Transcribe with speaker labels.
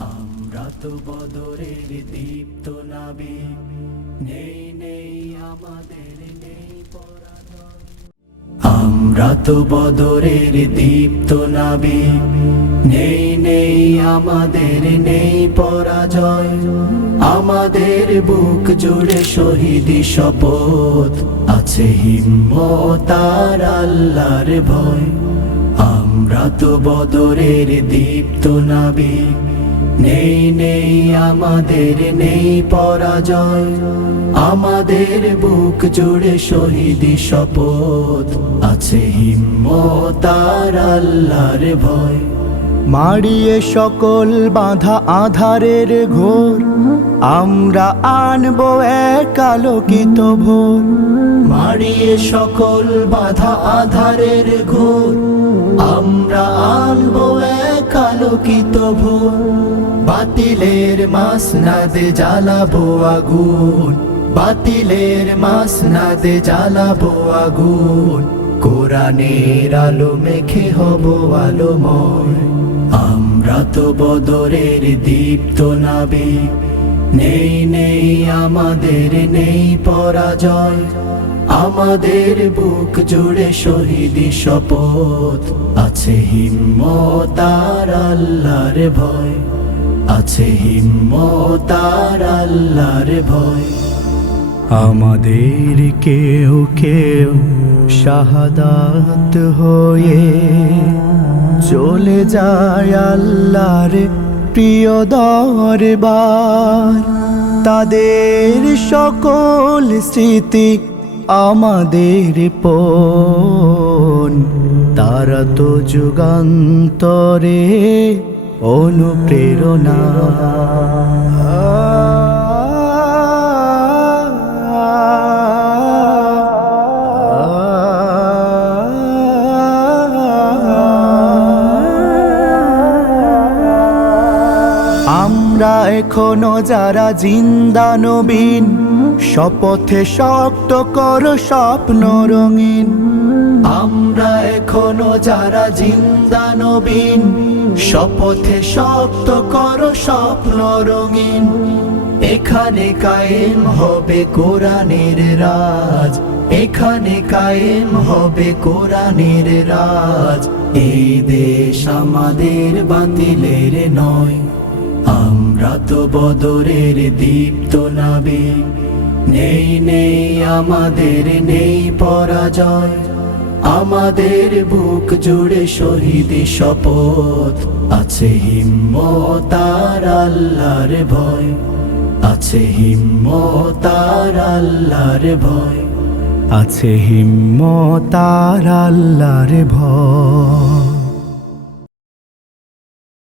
Speaker 1: আমরা তো বদরের দীপ্ত নাবি। নেই নেই আমাদের, নেই আমরা তো বদরের দীপ্ত নাবি। নেই নেই আমাদের, নেই পরাজয়। আমাদের বুক জুড়ে শহীদি শপথ আছে হিম্মত আর আল্লাহর ভয়। আমরা তো বদরের দীপ্ত নাবি। নেই নেই আমাদের নেই পরাজয়। আমাদের বুক জুড়ে শহীদি শপথ আছে হিম্মত আর আল্লাহর ভয়।
Speaker 2: মারিয়ে সকল বাঁধা আধারের ঘোর আমরা আনব এক আলোকিত ভোর।
Speaker 1: মারিয়ে সকল বাধা আধারের ঘোর আমরা আনব এক আলোকিত ভোর। বাতিলের মাস নাদে জ্বালাবো আগুন। বাতিলের মাস নাদে জ্বালাবো আগুন। কোরআনের আলো মেখে হব আলোময়। আমরা তো বদরের দীপ্ত নাবিক। নেই নেই, আমাদের নেই পরাজয়। আমাদের বুক জুড়ে শহীদি শপথ আছে হিম্মত আর আল্লাহর ভয়, আছে হিম্মত আর আল্লাহর ভয়।
Speaker 2: আমাদের কেউ কেউ শাহাদাত হয়ে চলে যায় আল্লাহর প্রিয় দরবার। তাদের সকল স্মৃতি আমাদের পন তারা তো যুগান্তরে অনুপ্রেরণা। আমরা এখনও যারা জিন্দা নবীন শপথে শক্ত কর স্বপ্ন রঙিন।
Speaker 1: আমরা এখনও যারা জিন্দা নবীন শপথে শক্ত করো স্বপ্ন রঙিন। এখানে কায়েম হবে কোরআনের রাজ, এখানে কায়েম হবে কোরআনের রাজ। এই দেশ আমাদের বাতিলের নয়, আমরা তো বদরের দীপ্ত নাবিক। নেই নেই, আমাদের নেই পরাজয়। আমাদের বুক জুড়ে শহীদ শপথ। আছে হিম্মত আর আল্লাহর ভয়। আছে হিম্মত আর আল্লাহর ভয়।
Speaker 2: আছে হিম্মত আর আল্লাহর ভয়।